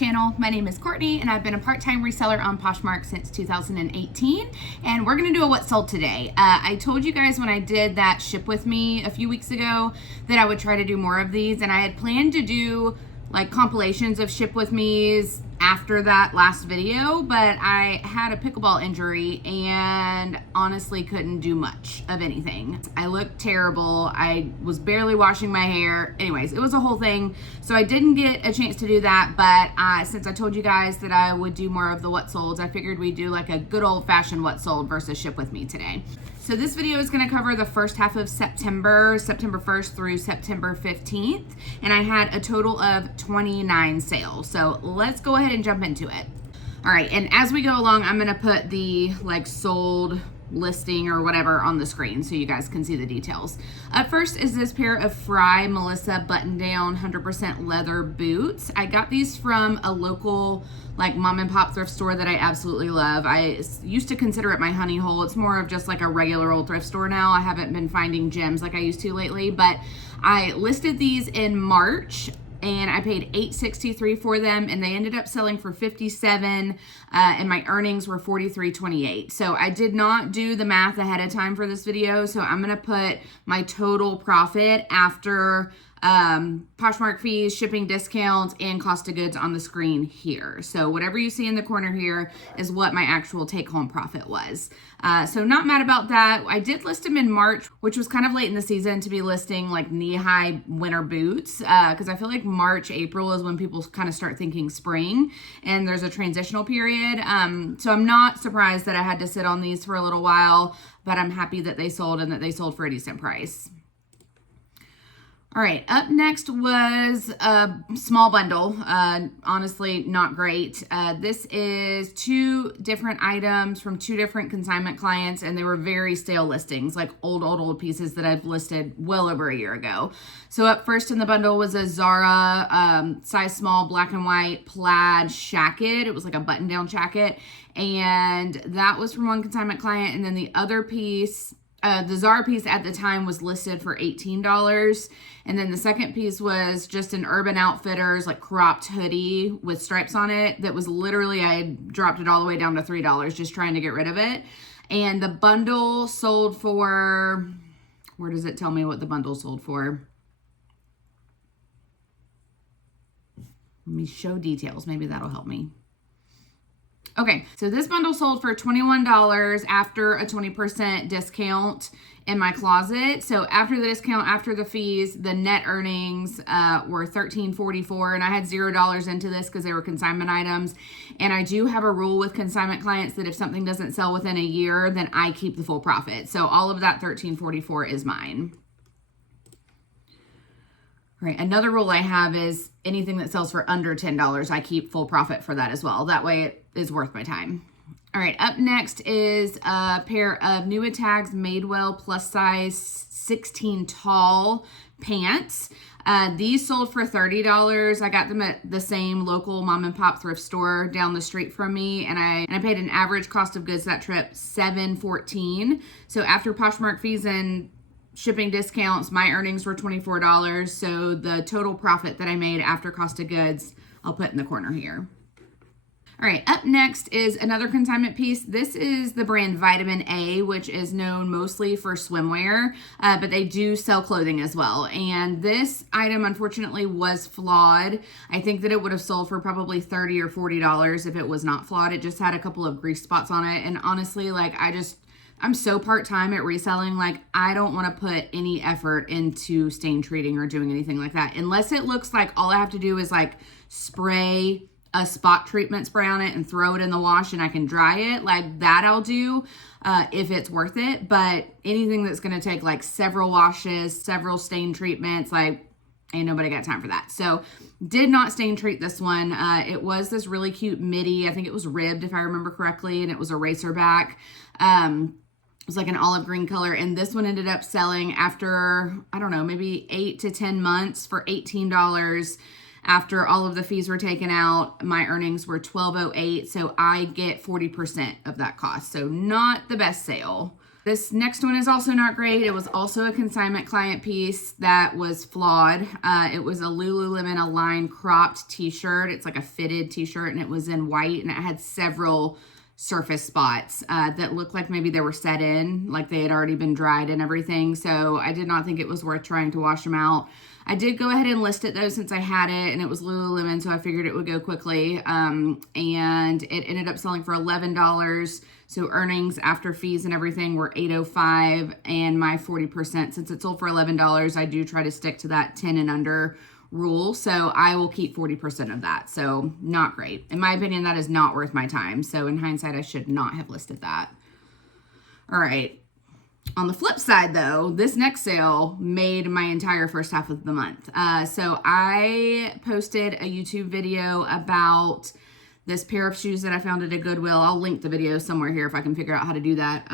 channel. My name is Courtney and I've been a part-time reseller on Poshmark since 2018, and we're gonna do a what sold today. I told you guys when I did that ship with me a few weeks ago that I would try to do more of these, and I had planned to do like compilations of ship with me's after that last video, but I had a pickleball injury and honestly couldn't do much of anything. I looked terrible. I was barely washing my hair. Anyways, it was a whole thing. So I didn't get a chance to do that, but since I told you guys that I would do more of the what solds, I figured we'd do like a good old fashioned what sold versus ship with me today. So this video is going to cover the first half of September 1st through September 15th, and I had a total of 29 sales. So let's go ahead and jump into it. All right, and as we go along, I'm going to put the like sold listing or whatever on the screen so you guys can see the details. Up first is this pair of Fry Melissa button down 100% leather boots. I got these from a local like mom and pop thrift store that I absolutely love. I used to consider it my honey hole. It's more of just like a regular old thrift store now. I haven't been finding gems like I used to lately, but I listed these in March and I paid $8.63 for them, and they ended up selling for $57, and my earnings were $43.28. So I did not do the math ahead of time for this video, so I'm gonna put my total profit after Poshmark fees, shipping discounts, and cost of goods on the screen here. So whatever you see in the corner here is what my actual take-home profit was. So not mad about that. I did list them in March, which was kind of late in the season to be listing like knee-high winter boots, because I feel like March, April is when people kind of start thinking spring, and there's a transitional period. So I'm not surprised that I had to sit on these for a little while, but I'm happy that they sold and that they sold for a decent price. All right, up next was a small bundle. Honestly, not great. This is two different items from two different consignment clients, and they were very stale listings, like old pieces that I've listed well over a year ago. So up first in the bundle was a Zara size small black and white plaid shacket. It was like a button-down jacket, and that was from one consignment client, and then the other piece, the Zara piece at the time was listed for $18. And then the second piece was just an Urban Outfitters like cropped hoodie with stripes on it that was literally, I had dropped it all the way down to $3 just trying to get rid of it. And the bundle sold for, where does it tell me what the bundle sold for? Let me show details. Maybe that'll help me. Okay, so this bundle sold for $21 after a 20% discount in my closet. So after the discount, after the fees, the net earnings were $13.44, and I had $0 into this because they were consignment items. And I do have a rule with consignment clients that if something doesn't sell within a year, then I keep the full profit. So all of that $13.44 is mine. All right, another rule I have is anything that sells for under $10, I keep full profit for that as well. That way it is worth my time. All right, up next is a pair of New Tags Madewell plus size 16 tall pants. These sold for $30. I got them at the same local mom and pop thrift store down the street from me, and I paid an average cost of goods that trip $7.14. So after Poshmark fees and shipping discounts, my earnings were $24. So the total profit that I made after cost of goods, I'll put in the corner here. All right, up next is another consignment piece. This is the brand Vitamin A, which is known mostly for swimwear, but they do sell clothing as well. And this item, unfortunately, was flawed. I think that it would have sold for probably $30 or $40 if it was not flawed. It just had a couple of grease spots on it. And honestly, like I'm so part-time at reselling, like I don't want to put any effort into stain treating or doing anything like that. Unless it looks like all I have to do is like spray a spot treatment spray on it and throw it in the wash and I can dry it, like that I'll do if it's worth it. But anything that's going to take like several washes, several stain treatments, like ain't nobody got time for that. So did not stain treat this one. It was this really cute midi. I think it was ribbed if I remember correctly, and it was a racer back. It was like an olive green color, and this one ended up selling after, I don't know, maybe 8 to 10 months for $18. After all of the fees were taken out, my earnings were $12.08, so I get 40% of that cost. So not the best sale. This next one is also not great. It was also a consignment client piece that was flawed. It was a Lululemon Align cropped t-shirt. It's like a fitted t-shirt, and it was in white, and it had several surface spots that looked like maybe they were set in, like they had already been dried and everything. So I did not think it was worth trying to wash them out. I did go ahead and list it though, since I had it, and it was Lululemon, so I figured it would go quickly. And it ended up selling for $11. So earnings after fees and everything were $8.05, and my 40%, since it sold for $11, I do try to stick to that 10 and under rule. So I will keep 40% of that. So not great. In my opinion, that is not worth my time. So in hindsight, I should not have listed that. All right. On the flip side though, this next sale made my entire first half of the month. So I posted a YouTube video about this pair of shoes that I found at a Goodwill. I'll link the video somewhere here if I can figure out how to do that.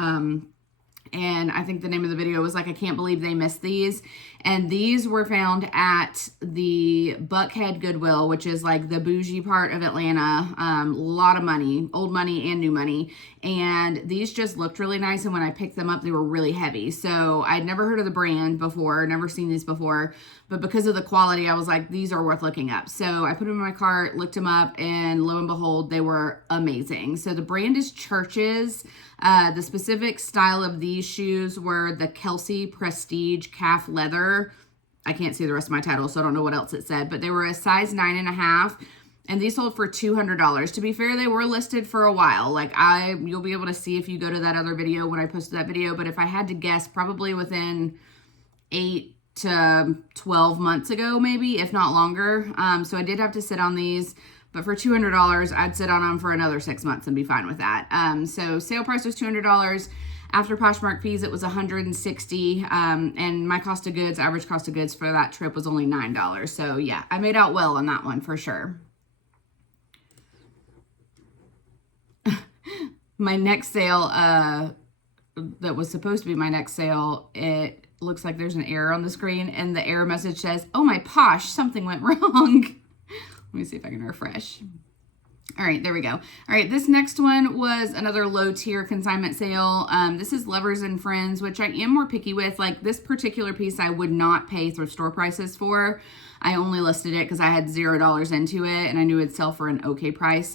And I think the name of the video was like, I can't believe they missed these. And these were found at the Buckhead Goodwill, which is like the bougie part of Atlanta. A lot of money, old money and new money. And these just looked really nice. And when I picked them up, they were really heavy. So I'd never heard of the brand before, never seen these before. But because of the quality, I was like, these are worth looking up. So I put them in my cart, looked them up, and lo and behold, they were amazing. So the brand is Church's. The specific style of these shoes were the Kelsey Prestige Calf Leather. I can't see the rest of my title, so I don't know what else it said, but they were a size 9.5, and these sold for $200. To be fair, they were listed for a while. Like you'll be able to see if you go to that other video when I posted that video, but if I had to guess, probably within 8 to 12 months ago, maybe, if not longer. So I did have to sit on these. But for $200, I'd sit on them for another 6 months and be fine with that. So sale price was $200. After Poshmark fees, it was $160. And my cost of goods, average cost of goods for that trip was only $9. So yeah, I made out well on that one for sure. My next sale, that was supposed to be my next sale, it looks like there's an error on the screen, and the error message says, "Oh my Posh, something went wrong." Let me see if I can refresh. All right, there we go. All right, this next one was another low tier consignment sale. This is Lovers and Friends, which I am more picky with. Like this particular piece, I would not pay thrift store prices for. I only listed it because I had $0 into it, and I knew it'd sell for an okay price.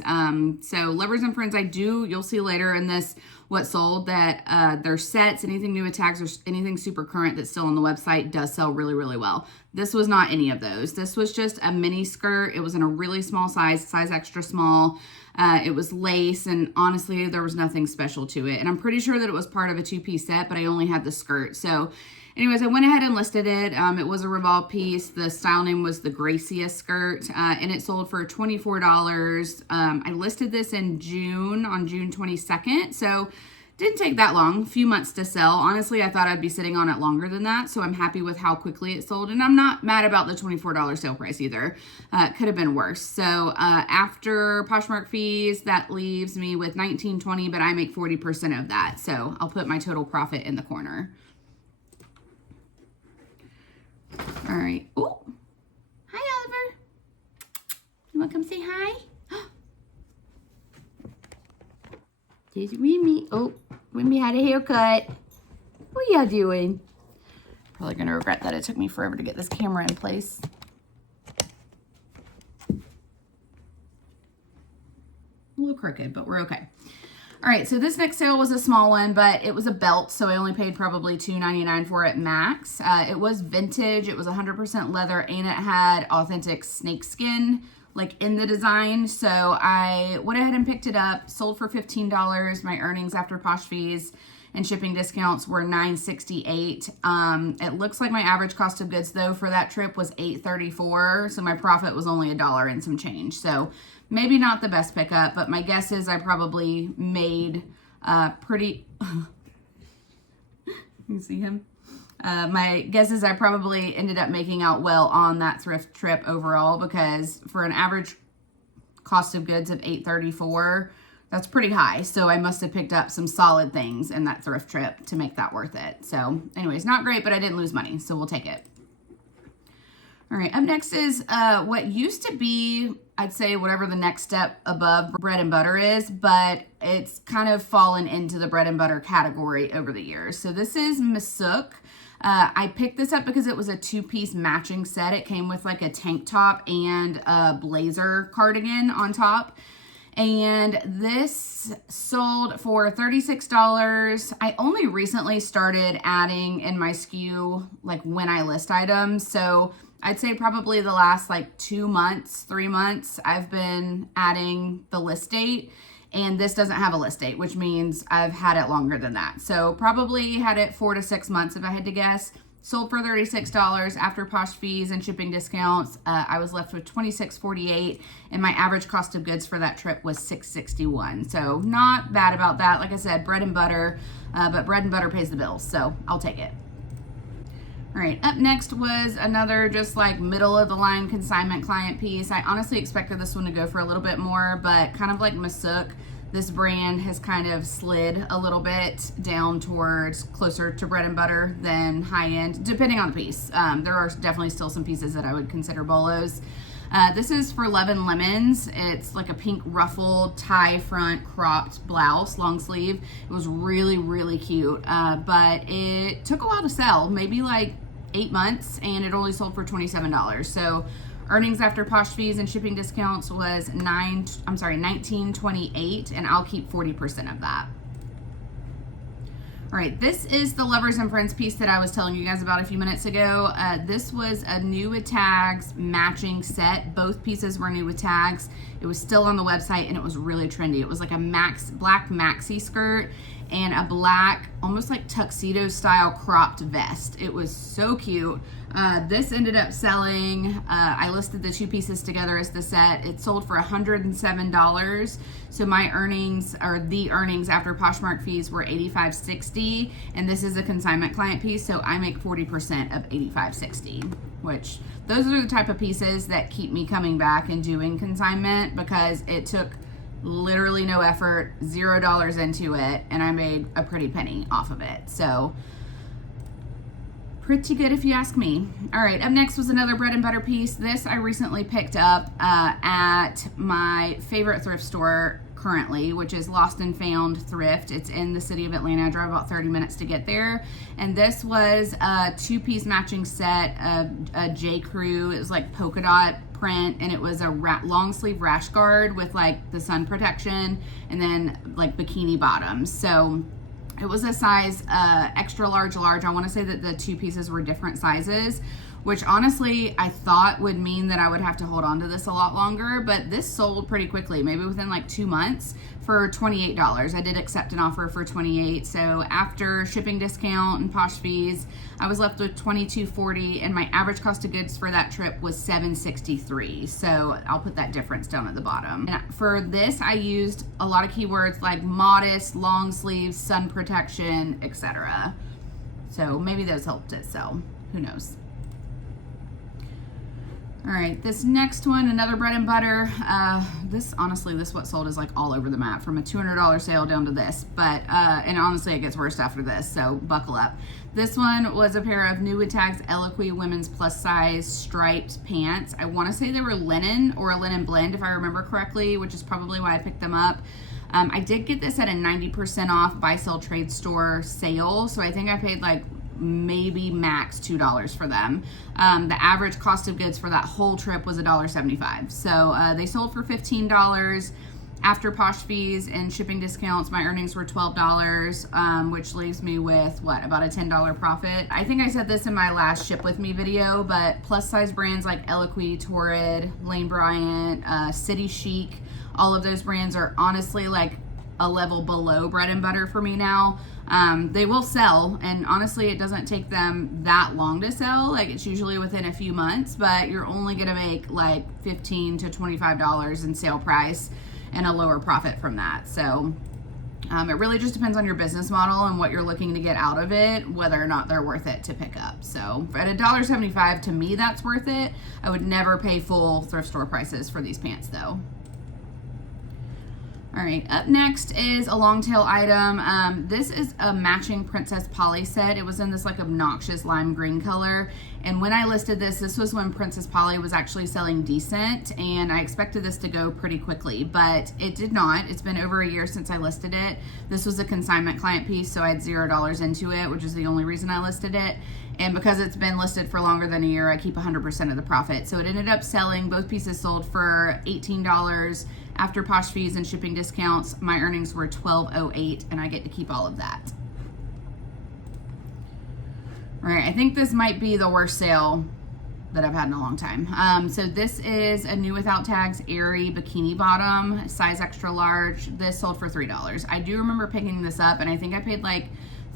So Lovers and Friends, you'll see later in this what sold, that their sets, anything new with tags, or anything super current that's still on the website does sell really, really well. This was not any of those. This was just a mini skirt. It was in a really small size extra small. It was lace, and honestly, there was nothing special to it. And I'm pretty sure that it was part of a 2-piece set, but I only had the skirt. So anyways, I went ahead and listed it. It was a Revolve piece. The style name was the Gracia skirt, and it sold for $24. I listed this in June, on June 22nd. So didn't take that long, a few months to sell. Honestly, I thought I'd be sitting on it longer than that, so I'm happy with how quickly it sold, and I'm not mad about the $24 sale price either. It could have been worse. So after Poshmark fees, that leaves me with $19.20, but I make 40% of that, so I'll put my total profit in the corner. All right. Oh, hi, Oliver. You want to come say hi? There's Remy. Oh, Remy had a haircut. What y'all doing? Probably going to regret that it took me forever to get this camera in place. A little crooked, but we're okay. All right, so this next sale was a small one, but it was a belt, so I only paid probably $2.99 for it max. It was vintage. It was 100% leather, and it had authentic snakeskin like in the design. So I went ahead and picked it up, sold for $15. My earnings after Posh fees and shipping discounts were $9.68. It looks like my average cost of goods though for that trip was $8.34. So my profit was only $1 and some change. So maybe not the best pickup, but my guess is I probably made pretty, you see him? My guess is I probably ended up making out well on that thrift trip overall, because for an average cost of goods of $8.34, that's pretty high. So I must have picked up some solid things in that thrift trip to make that worth it. So anyways, not great, but I didn't lose money, so we'll take it. All right, up next is what used to be, I'd say, whatever the next step above bread and butter is, but it's kind of fallen into the bread and butter category over the years. So this is Misuk. I picked this up because it was a two-piece matching set. It came with like a tank top and a blazer cardigan on top. And this sold for $36. I only recently started adding in my SKU, like when I list items. So I'd say probably the last like 2 months, 3 months, I've been adding the list date. And this doesn't have a list date, which means I've had it longer than that. So probably had it 4 to 6 months if I had to guess. Sold for $36 after Posh fees and shipping discounts. I was left with $26.48, and my average cost of goods for that trip was $6.61. So not bad about that. Like I said, bread and butter, but bread and butter pays the bills, so I'll take it. All right, up next was another just like middle of the line consignment client piece. I honestly expected this one to go for a little bit more, but kind of like Misuk, this brand has kind of slid a little bit down towards closer to bread and butter than high end, depending on the piece. There are definitely still some pieces that I would consider bolos. This is for Love and Lemons. It's like a pink ruffled tie front cropped blouse, long sleeve. It was really, really cute, but it took a while to sell, maybe like 8 months, and it only sold for $27. So earnings after Posh fees and shipping discounts was $19.28, and I'll keep 40% of that. All right, this is the Lovers and Friends piece that I was telling you guys about a few minutes ago. This was a new with tags matching set. Both pieces were new with tags. It was still on the website, and it was really trendy. It was like a black maxi skirt and a black, almost like tuxedo style cropped vest. It was so cute. This ended up selling, I listed the two pieces together as the set. It sold for $107. So my earnings, or the earnings after Poshmark fees, were $85.60. And this is a consignment client piece, so I make 40% of $85.60, which those are the type of pieces that keep me coming back and doing consignment, because it took literally no effort, $0 into it, and I made a pretty penny off of it. So pretty good if you ask me. All right, up next was another bread and butter piece. This I recently picked up at my favorite thrift store currently, which is Lost and Found Thrift. It's in the city of Atlanta. I drive about 30 minutes to get there. And this was a two-piece matching set of a J. Crew. It was like polka dot print, and it was a long sleeve rash guard with like the sun protection and then like bikini bottoms. So it was a size extra large. I want to say that the two pieces were different sizes, which honestly I thought would mean that I would have to hold on to this a lot longer, but this sold pretty quickly, maybe within like 2 months, for $28. I did accept an offer for $28. So after shipping discount and Posh fees, I was left with $22.40, and my average cost of goods for that trip was $7.63. So I'll put that difference down at the bottom. And for this, I used a lot of keywords like modest, long sleeves, sun protection, etc. So maybe those helped it sell. Who knows? All right, this next one, another bread and butter. This what sold is like all over the map, from a $200 sale down to this. But, and honestly, it gets worse after this, so buckle up. This one was a pair of new with tags Eloquy women's plus size striped pants. I want to say they were linen or a linen blend, if I remember correctly, which is probably why I picked them up. I did get this at a 90% off buy sell trade store sale, so I think I paid like maybe max $2 for them. The average cost of goods for that whole trip was $1.75. So they sold for $15. After Posh fees and shipping discounts, my earnings were $12, which leaves me with what, about a $10 profit. I think I said this in my last ship with me video, but plus size brands like Eloquy, Torrid, Lane Bryant, City Chic, all of those brands are honestly like a level below bread and butter for me now. They will sell, and honestly it doesn't take them that long to sell. Like, it's usually within a few months, but you're only gonna make like $15 to $25 in sale price and a lower profit from that. So it really just depends on your business model and what you're looking to get out of it, whether or not they're worth it to pick up. So at $1.75, to me that's worth it. I would never pay full thrift store prices for these pants though. All right, up next is a long tail item. This is a matching Princess Polly set. It was in this like obnoxious lime green color. And when I listed this was when Princess Polly was actually selling decent, and I expected this to go pretty quickly, but it did not. It's been over a year since I listed it. This was a consignment client piece, so I had $0 into it, which is the only reason I listed it. And because it's been listed for longer than a year, I keep 100% of the profit. So it ended up selling, both pieces sold for $18. After Posh fees and shipping discounts, my earnings were $12.08, and I get to keep all of that. All right, I think this might be the worst sale that I've had in a long time. So this is a new without tags Aerie bikini bottom, size extra large. This sold for $3. I do remember picking this up, and I think I paid like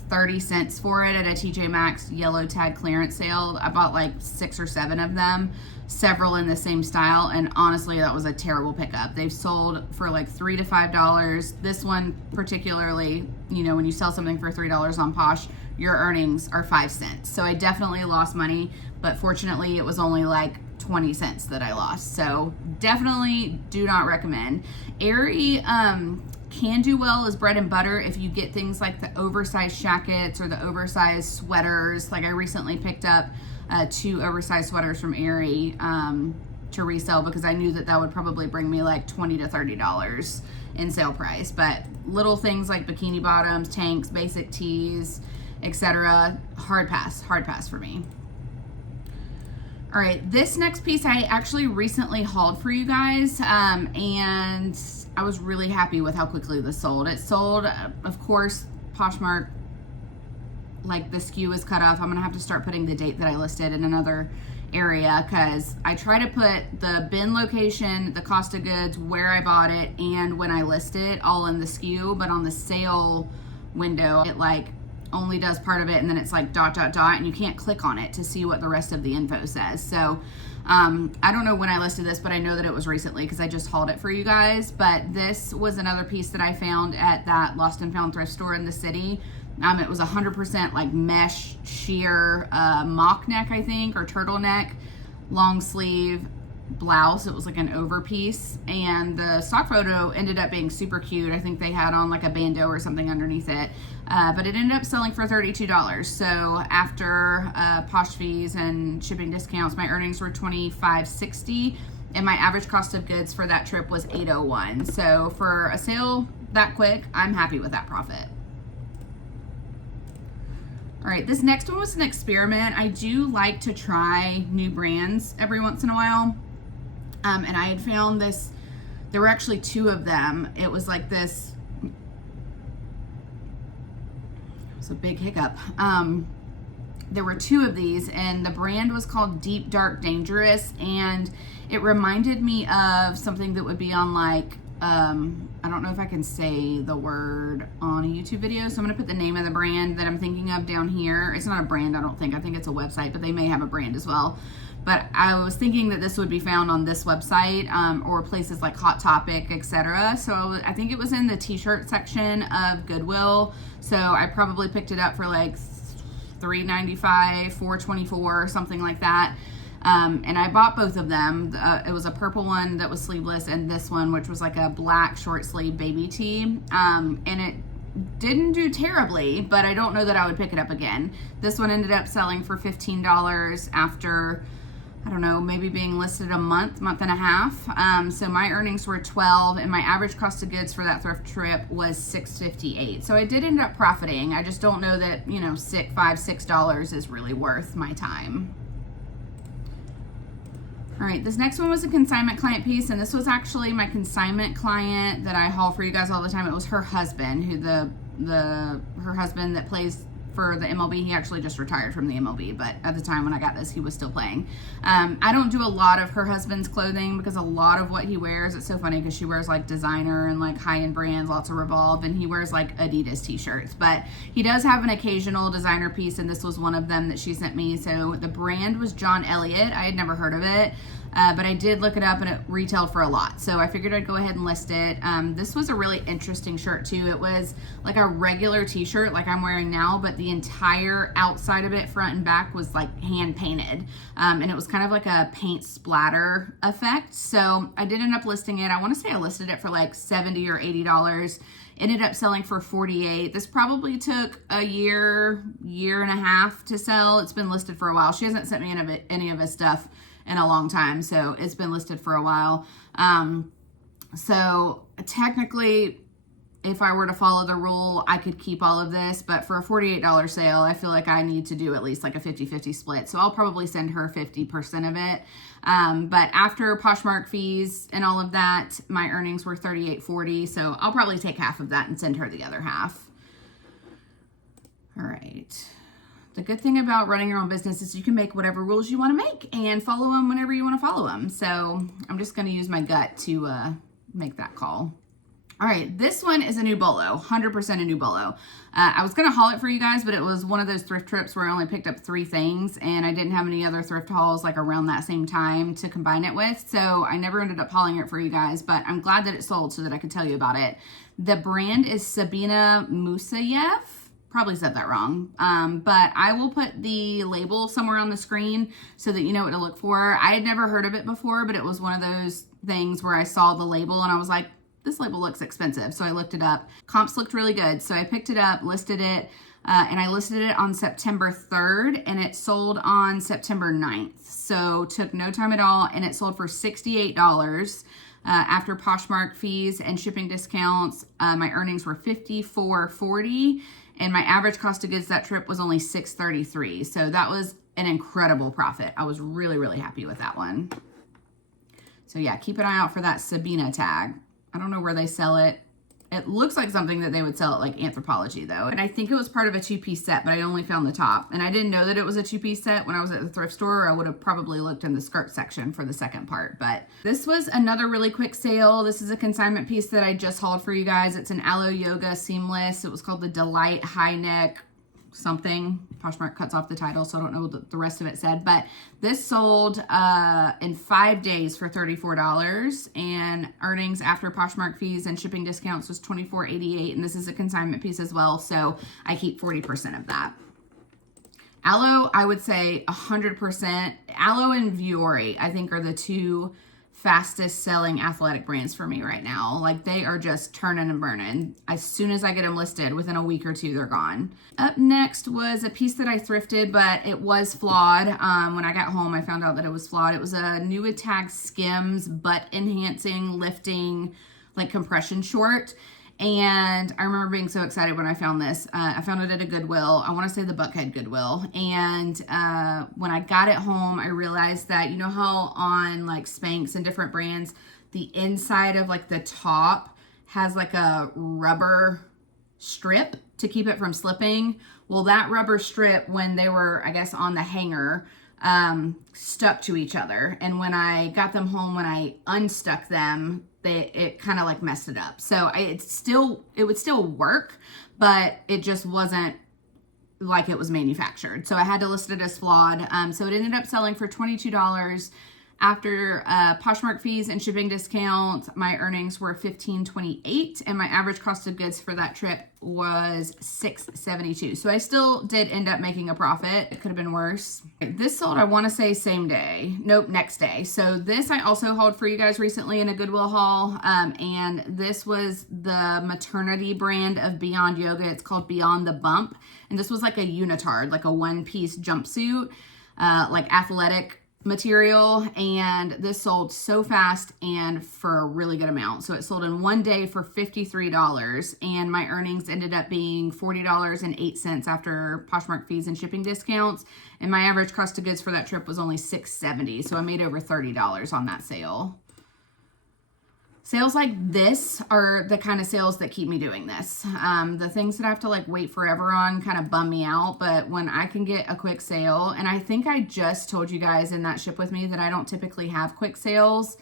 30 cents for it at a TJ Maxx yellow tag clearance sale. I bought like 6 or 7 of them, several in the same style, and honestly that was a terrible pickup. They've sold for like $3 to $5. This one particularly, you know, when you sell something for $3 on Posh, your earnings are 5 cents. So I definitely lost money, but fortunately it was only like 20 cents that I lost. So definitely do not recommend. Aerie can do well as bread and butter if you get things like the oversized jackets or the oversized sweaters. Like I recently picked up 2 oversized sweaters from Aerie to resell because I knew that that would probably bring me like $20 to $30 in sale price. But little things like bikini bottoms, tanks, basic tees, etc., hard pass for me. All right, this next piece I actually recently hauled for you guys, and I was really happy with how quickly this sold. It sold, of course, Poshmark, like the SKU is cut off. I'm gonna have to start putting the date that I listed in another area because I try to put the bin location, the cost of goods, where I bought it, and when I list it all in the SKU, but on the sale window, it like only does part of it, and then it's like ... and you can't click on it to see what the rest of the info says. So I don't know when I listed this, but I know that it was recently because I just hauled it for you guys. But this was another piece that I found at that lost and found thrift store in the city. It was 100% like mesh sheer mock neck, I think, or turtleneck, long sleeve blouse. It was like an over piece, and the stock photo ended up being super cute. I think they had on like a bandeau or something underneath it, but it ended up selling for $32. So after Posh fees and shipping discounts, my earnings were $25.60, and my average cost of goods for that trip was $8.01. So for a sale that quick, I'm happy with that profit. All right, this next one was an experiment. I do like to try new brands every once in a while. And I had found this, there were actually 2 of them. It was like this, it was a big hiccup. There were 2 of these, and the brand was called Deep Dark Dangerous, and it reminded me of something that would be on like, I don't know if I can say the word on a YouTube video, so I'm gonna put the name of the brand that I'm thinking of down here. It's not a brand, I don't think. I think it's a website, but they may have a brand as well. But I was thinking that this would be found on this website or places like Hot Topic, etc. So I think it was in the t-shirt section of Goodwill. So I probably picked it up for like $3.95, $4.24, something like that. And I bought both of them. It was a purple one that was sleeveless, and this one, which was like a black short sleeve baby tee. And it didn't do terribly, but I don't know that I would pick it up again. This one ended up selling for $15 after, I don't know, maybe being listed a month and a half. So my earnings were $12, and my average cost of goods for that thrift trip was $6.58. So I did end up profiting. I just don't know that, you know, $5, $6 is really worth my time. All right, this next one was a consignment client piece, and this was actually my consignment client that I haul for you guys all the time. It was her husband, who her husband that plays for the MLB. He actually just retired from the MLB, but at the time when I got this, he was still playing. I don't do a lot of her husband's clothing because a lot of what he wears, it's so funny because she wears like designer and like high-end brands, lots of Revolve, and he wears like Adidas t-shirts, but he does have an occasional designer piece, and this was one of them that she sent me. So the brand was John Elliott. I had never heard of it. but I did look it up and it retailed for a lot. So I figured I'd go ahead and list it. This was a really interesting shirt too. It was like a regular t-shirt like I'm wearing now, but the entire outside of it, front and back, was like hand painted. And it was kind of like a paint splatter effect. So I did end up listing it. I want to say I listed it for like $70 or $80. Ended up selling for $48. This probably took a year and a half to sell. It's been listed for a while. She hasn't sent me any of his stuff in a long time, so it's been listed for a while. So technically, if I were to follow the rule, I could keep all of this, but for a $48 sale, I feel like I need to do at least like a 50-50 split. So I'll probably send her 50% of it. But after Poshmark fees and all of that, my earnings were $38.40. So I'll probably take half of that and send her the other half. All right. The good thing about running your own business is you can make whatever rules you want to make and follow them whenever you want to follow them. So I'm just going to use my gut to make that call. All right, this one is a new bolo, 100% a new bolo. I was going to haul it for you guys, but it was one of those thrift trips where I only picked up 3 things, and I didn't have any other thrift hauls like around that same time to combine it with, so I never ended up hauling it for you guys, but I'm glad that it sold so that I could tell you about it. The brand is Sabina Musayev. Probably said that wrong, but I will put the label somewhere on the screen so that you know what to look for. I had never heard of it before, but it was one of those things where I saw the label and I was like, this label looks expensive. So I looked it up. Comps looked really good. So I picked it up, listed it, and I listed it on September 3rd and it sold on September 9th. So took no time at all, and it sold for $68. After Poshmark fees and shipping discounts, my earnings were $54.40, and my average cost of goods that trip was only $633. So that was an incredible profit. I was really, really happy with that one. So yeah, keep an eye out for that Sabina tag. I don't know where they sell it. It looks like something that they would sell at like Anthropologie though. And I think it was part of a 2-piece set, but I only found the top. And I didn't know that it was a 2-piece set when I was at the thrift store. I would have probably looked in the skirt section for the second part. But this was another really quick sale. This is a consignment piece that I just hauled for you guys. It's an Aloe Yoga seamless. It was called the Delight High Neck something. Poshmark cuts off the title, so I don't know what the rest of it said, but this sold in 5 days for $34, and earnings after Poshmark fees and shipping discounts was $24.88, and this is a consignment piece as well, so I keep 40% of that. Aloe, I would say 100%. Aloe and Vuori, I think, are the two fastest selling athletic brands for me right now. Like, they are just turning and burning. As soon as I get them listed, within a week or two, they're gone. Up next was a piece that I thrifted, but it was flawed. When I got home, I found out that it was flawed. It was a New Tag Skims butt enhancing, lifting, like compression short. And I remember being so excited when I found this. I found it at a Goodwill. I want to say the Buckhead Goodwill. And when I got it home, I realized that, you know how on like Spanx and different brands, the inside of like the top has like a rubber strip to keep it from slipping? Well, that rubber strip, when they were, I guess, on the hanger, stuck to each other. And when I got them home, when I unstuck them, it kind of like messed it up. So it would still work, but it just wasn't like it was manufactured. So I had to list it as flawed. So it ended up selling for $22. After Poshmark fees and shipping discount, my earnings were $15.28, and my average cost of goods for that trip was $6.72. So I still did end up making a profit. It could have been worse. This sold, I want to say, same day. Nope, next day. So this I also hauled for you guys recently in a Goodwill haul, and this was the maternity brand of Beyond Yoga. It's called Beyond the Bump, and this was like a unitard, like a one-piece jumpsuit, like athletic material, and this sold so fast and for a really good amount. So it sold in 1 day for $53, and my earnings ended up being $40.08 after Poshmark fees and shipping discounts, and my average cost of goods for that trip was only $6.70, so I made over $30 on that sale. Sales like this are the kind of sales that keep me doing this. The things that I have to like wait forever on kind of bum me out, but when I can get a quick sale, and I think I just told you guys in that ship with me that I don't typically have quick sales,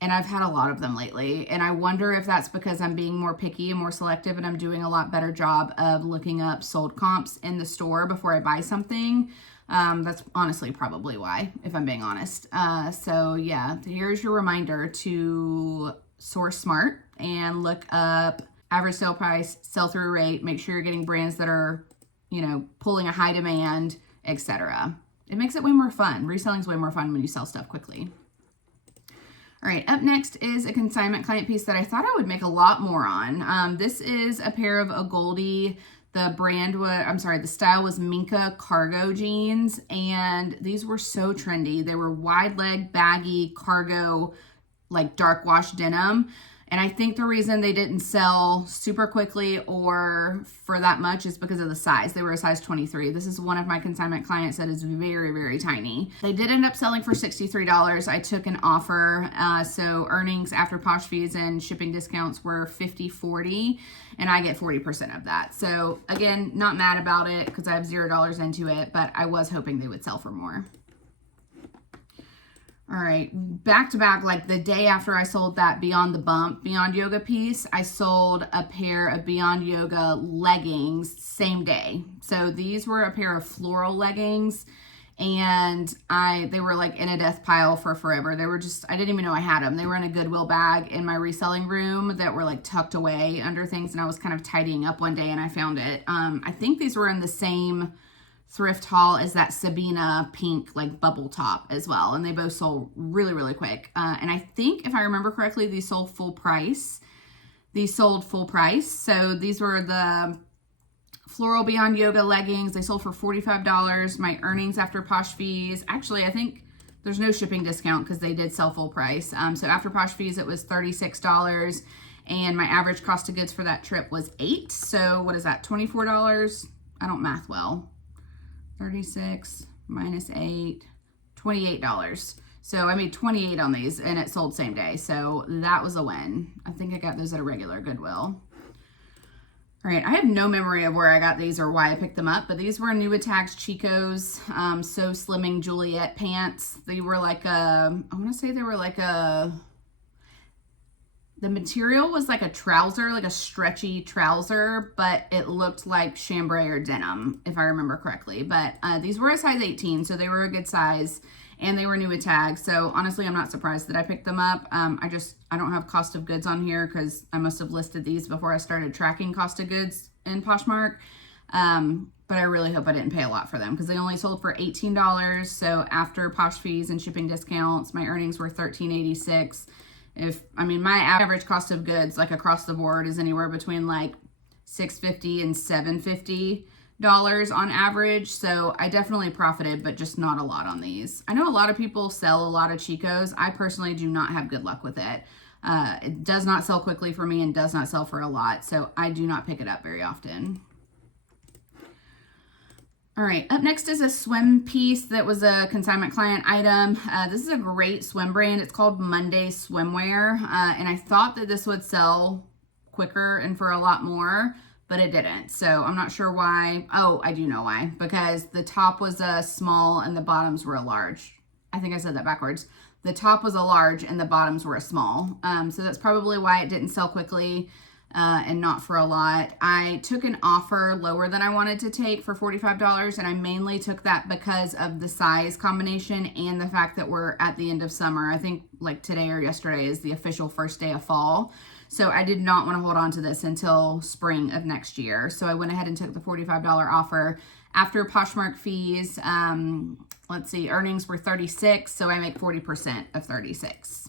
and I've had a lot of them lately, and I wonder if that's because I'm being more picky and more selective, and I'm doing a lot better job of looking up sold comps in the store before I buy something. That's honestly probably why, if I'm being honest. So yeah, here's your reminder to source smart and look up average sale price, sell-through rate, make sure you're getting brands that are, you know, pulling a high demand, etc. It makes it way more fun. Reselling's way more fun when you sell stuff quickly. All right, up next is a consignment client piece that I thought I would make a lot more on. This is a pair of a Goldie. The brand was, I'm sorry, the style was Minka cargo jeans, and these were so trendy. They were wide leg, baggy, cargo, like dark wash denim. And I think the reason they didn't sell super quickly or for that much is because of the size. They were a size 23. This is one of my consignment clients that is very, very tiny. They did end up selling for $63. I took an offer. So earnings after Posh fees and shipping discounts were $50.40, and I get 40% of that. So again, not mad about it because I have $0 into it, but I was hoping they would sell for more. All right, back to back, like the day after I sold that Beyond the Bump Beyond Yoga piece, I sold a pair of Beyond Yoga leggings same day. So these were a pair of floral leggings, and they were like in a death pile for forever. They were just, I didn't even know I had them. They were in a Goodwill bag in my reselling room that were like tucked away under things, and I was kind of tidying up one day and I found it. I think these were in the same thrift haul as that Sabina pink like bubble top as well, and they both sold really, really quick. And I think if I remember correctly, these sold full price. So these were the floral Beyond Yoga leggings. They sold for $45. My earnings after Posh fees, actually I think there's no shipping discount because they did sell full price. So after Posh fees it was $36, and my average cost of goods for that trip was $8. So what is that, $24? I don't math well. 36 minus 8, $28. So I made 28 on these, and it sold same day. So that was a win. I think I got those at a regular Goodwill. All right, I have no memory of where I got these or why I picked them up, but these were New Attacks Chico's So Slimming Juliet pants. They were like I want to say they were like the material was like a trouser, like a stretchy trouser, but it looked like chambray or denim, if I remember correctly. But these were a size 18, so they were a good size, and they were New Attacks. So honestly, I'm not surprised that I picked them up. I don't have cost of goods on here because I must have listed these before I started tracking cost of goods in Poshmark. But I really hope I didn't pay a lot for them because they only sold for $18. So after Posh fees and shipping discounts, my earnings were $13.86. My average cost of goods, like across the board, is anywhere between like $6.50 and $7.50 on average. So I definitely profited, but just not a lot on these. I know a lot of people sell a lot of Chico's. I personally do not have good luck with it. It does not sell quickly for me and does not sell for a lot. So I do not pick it up very often. All right, up next is a swim piece that was a consignment client item. This is a great swim brand. It's called Monday Swimwear, and I thought that this would sell quicker and for a lot more, but it didn't. So I'm not sure why. Oh, I do know why. Because the top was a small and the bottoms were a large. I think I said that backwards. The top was a large and the bottoms were a small. So that's probably why it didn't sell quickly. And not for a lot. I took an offer lower than I wanted to take for $45, and I mainly took that because of the size combination and the fact that we're at the end of summer. I think like today or yesterday is the official first day of fall. So I did not want to hold on to this until spring of next year. So I went ahead and took the $45 offer. After Poshmark fees, let's see, earnings were $36, so I make 40% of $36.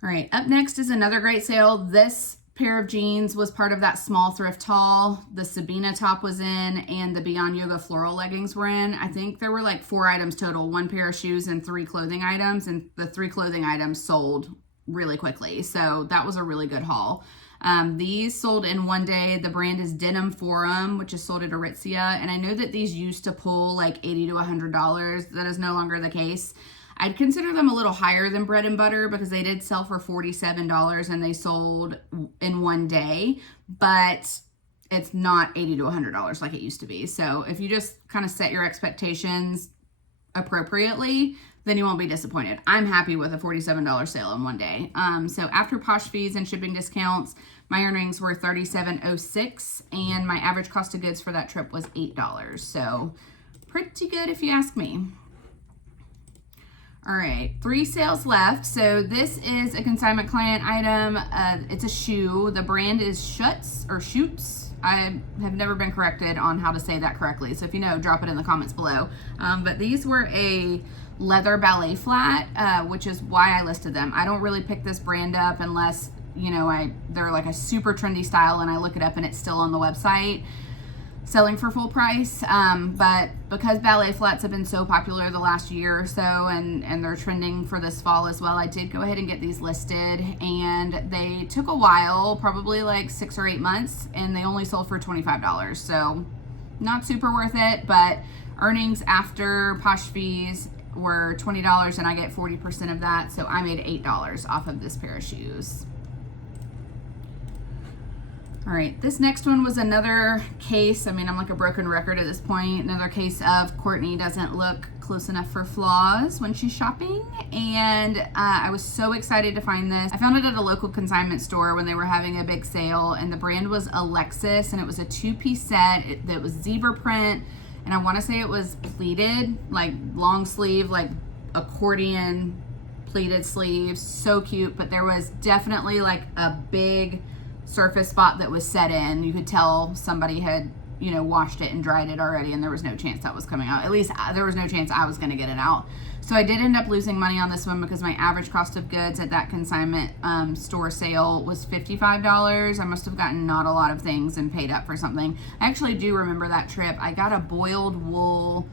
All right, up next is another great sale. This pair of jeans was part of that small thrift haul. The Sabina top was in, and the Beyond Yoga floral leggings were in. I think there were like 4 items total, 1 pair of shoes and 3 clothing items, and the 3 clothing items sold really quickly. So that was a really good haul. These sold in one day. The brand is Denim Forum, which is sold at Aritzia, and I know that these used to pull like $80 to $100. That is no longer the case. I'd consider them a little higher than Bread and Butter because they did sell for $47 and they sold in one day, but it's not $80 to $100 like it used to be. So if you just kind of set your expectations, appropriately, then you won't be disappointed. I'm happy with a $47 sale in one day. So after Posh fees and shipping discounts, my earnings were $37.06, and my average cost of goods for that trip was $8. So pretty good if you ask me. All right, 3 sales left. So this is a consignment client item. It's a shoe. The brand is Schutz or Schutz. I have never been corrected on how to say that correctly. So if you know, drop it in the comments below. But these were a leather ballet flat, which is why I listed them. I don't really pick this brand up unless, you know, they're like a super trendy style and I look it up and it's still on the website selling for full price. But because ballet flats have been so popular the last year or so, and they're trending for this fall as well, I did go ahead and get these listed, and they took a while, probably like 6 or 8 months, and they only sold for $25. So not super worth it, but earnings after Posh fees were $20, and I get 40% of that. So I made $8 off of this pair of shoes. All right, this next one was another case. I mean, I'm like a broken record at this point. Another case of Courtney doesn't look close enough for flaws when she's shopping. And I was so excited to find this. I found it at a local consignment store when they were having a big sale, and the brand was Alexis, and it was a 2-piece set that was zebra print. And I want to say it was pleated, like long sleeve, like accordion pleated sleeves. So cute, but there was definitely like a big surface spot that was set in. You could tell somebody had, you know, washed it and dried it already, and there was no chance that was coming out. At least there was no chance I was going to get it out. So I did end up losing money on this one because my average cost of goods at that consignment store sale was $55. I must have gotten not a lot of things and paid up for something. I actually do remember that trip. I got a boiled wool,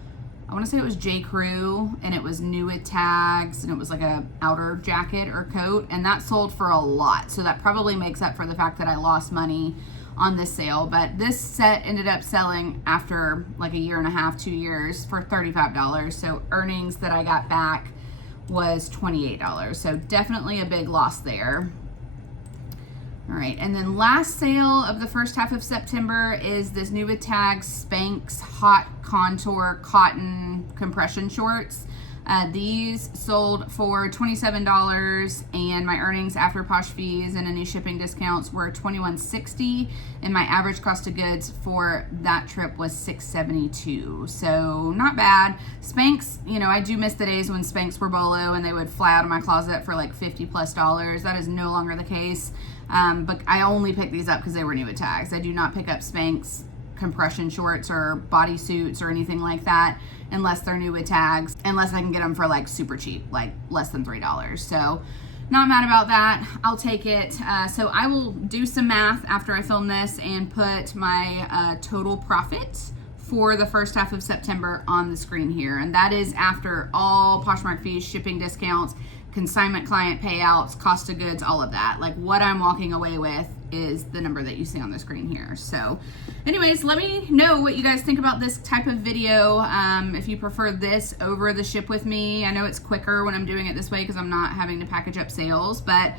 I want to say it was J. Crew, and it was new with tags, and it was like a outer jacket or coat, and that sold for a lot. So that probably makes up for the fact that I lost money on this sale. But this set ended up selling after like a year and a half, 2 years, for $35. So earnings that I got back was $28. So definitely a big loss there. All right, and then last sale of the first half of September is this new with tags Spanx Hot Contour Cotton Compression Shorts. These sold for $27, and my earnings after Posh fees and any shipping discounts were $21.60, and my average cost of goods for that trip was $6.72. So not bad. Spanx, you know, I do miss the days when Spanx were bolo and they would fly out of my closet for like $50+. That is no longer the case. But I only picked these up because they were new with tags. I do not pick up Spanx compression shorts or bodysuits or anything like that unless they're new with tags, unless I can get them for like super cheap, like less than $3. So not mad about that. I'll take it. So I will do some math after I film this and put my total profit for the first half of September on the screen here. And that is after all Poshmark fees, shipping discounts, consignment client payouts, cost of goods, all of that. Like what I'm walking away with is the number that you see on the screen here. So anyways, let me know what you guys think about this type of video. If you prefer this over the ship with me. I know it's quicker when I'm doing it this way because I'm not having to package up sales, but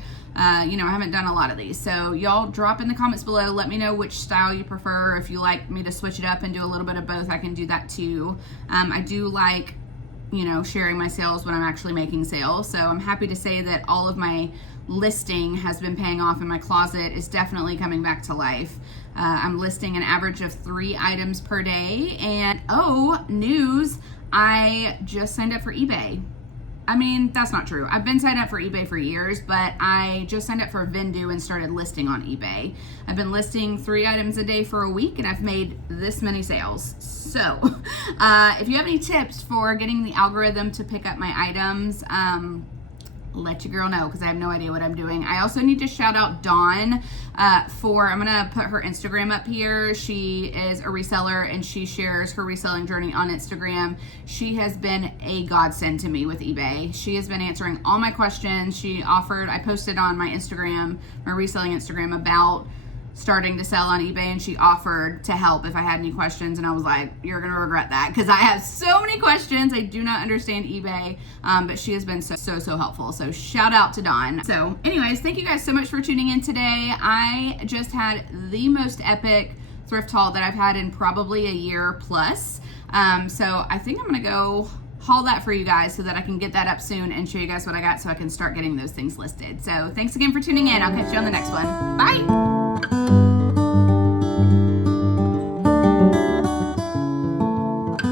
you know, I haven't done a lot of these. So y'all drop in the comments below. Let me know which style you prefer. If you like me to switch it up and do a little bit of both, I can do that too. I do like, you know, sharing my sales when I'm actually making sales. So I'm happy to say that all of my listing has been paying off, and my closet is definitely coming back to life. I'm listing an average of 3 items per day, and oh, news, I just signed up for eBay. I mean, that's not true. I've been signed up for eBay for years, but I just signed up for Vendu and started listing on eBay. I've been listing 3 items a day for a week, and I've made this many sales. So if you have any tips for getting the algorithm to pick up my items, let your girl know, because I have no idea what I'm doing. I also need to shout out Dawn I'm gonna put her Instagram up here. She is a reseller and she shares her reselling journey on Instagram. She has been a godsend to me with eBay. She has been answering all my questions. I posted on my Instagram, my reselling Instagram, about starting to sell on eBay, and she offered to help if I had any questions, and I was like, you're gonna regret that, because I have so many questions. I do not understand eBay, but she has been so helpful. So shout out to Dawn. So anyways, thank you guys so much for tuning in today. I just had the most epic thrift haul that I've had in probably a year plus. So I think I'm gonna go haul that for you guys so that I can get that up soon and show you guys what I got so I can start getting those things listed. So thanks again for tuning in. I'll catch you on the next one. Bye.